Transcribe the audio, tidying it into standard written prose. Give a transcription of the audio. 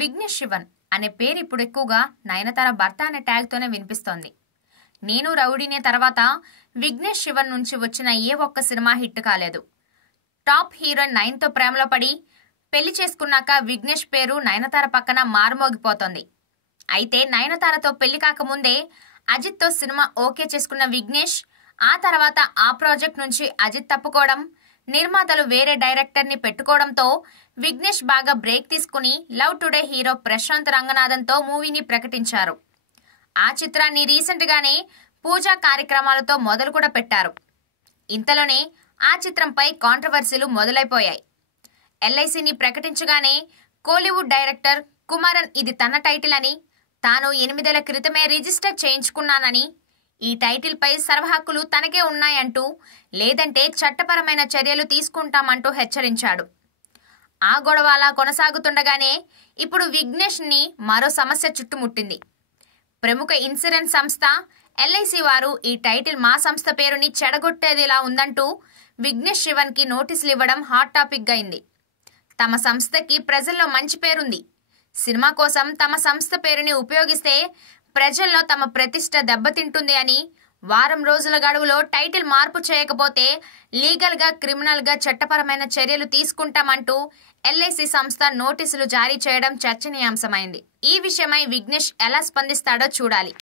విఘ్నేష్ శివన్ అనే పేరు ఇప్పుడు ఎక్కువగా నయనతార భర్త అనే ట్యాగ్తోనే వినిపిస్తోంది. నేను రౌడీనే తర్వాత విఘ్నేష్ శివన్ నుంచి వచ్చిన ఏ ఒక్క సినిమా హిట్ కాలేదు. టాప్ హీరోయిన్ నయన్తో ప్రేమలో పడి పెళ్లి చేసుకున్నాక విఘ్నేష్ పేరు నయనతార పక్కన మారుమోగిపోతోంది. అయితే నయనతారతో పెళ్లి కాకముందే అజిత్తో సినిమా ఓకే చేసుకున్న విఘ్నేష్ ఆ తర్వాత ఆ ప్రాజెక్ట్ నుంచి అజిత్ తప్పుకోవడం, నిర్మాతలు వేరే డైరెక్టర్ని పెట్టుకోవడంతో విఘ్నేష్ బాగా బ్రేక్ తీసుకుని లవ్ టుడే హీరో ప్రశాంత్ రంగనాథన్తో మూవీని ప్రకటించారు. ఆ చిత్రాన్ని రీసెంట్గానే పూజా కార్యక్రమాలతో మొదలు కూడా పెట్టారు. ఇంతలోనే ఆ చిత్రంపై కాంట్రవర్సీలు మొదలైపోయాయి. ఎల్ఐసిని ప్రకటించగానే కోలీవుడ్ డైరెక్టర్ కుమారన్ ఇది తన టైటిల్ అని, తాను 8 ఏళ్ల క్రితమే రిజిస్టర్ చేయించుకున్నానని, ఈ టైటిల్పై సర్వహక్కులు తనకే ఉన్నాయంటూ, లేదంటే చట్టపరమైన చర్యలు తీసుకుంటామంటూ హెచ్చరించాడు. ఆ గొడవ అలా కొనసాగుతుండగానే ఇప్పుడు విఘ్నేష్ని మరో సమస్య చుట్టుముట్టింది. ప్రముఖ ఇన్సూరెన్స్ సంస్థ ఎల్ఐసి వారు ఈ టైటిల్ మా సంస్థ పేరుని చెడగొట్టేదిలా ఉందంటూ విఘ్నేష్ శివన్కి నోటీసులు ఇవ్వడం హాట్ టాపిక్గా అయింది. తమ సంస్థకి ప్రజల్లో మంచి పేరుంది. సినిమా కోసం తమ సంస్థ పేరుని ఉపయోగిస్తే ప్రజల్లో తమ ప్రతిష్ట దెబ్బతింటుంది అని, వారం రోజుల గడువులో టైటిల్ మార్పు చేయకపోతే లీగల్గా, క్రిమినల్గా చట్టపరమైన చర్యలు తీసుకుంటామంటూ ఎల్ఐసి సంస్థ నోటీసులు జారీ చేయడం చర్చనీయాంశమైంది. ఈ విషయమై విఘ్నేష్ ఎలా స్పందిస్తాడో చూడాలి.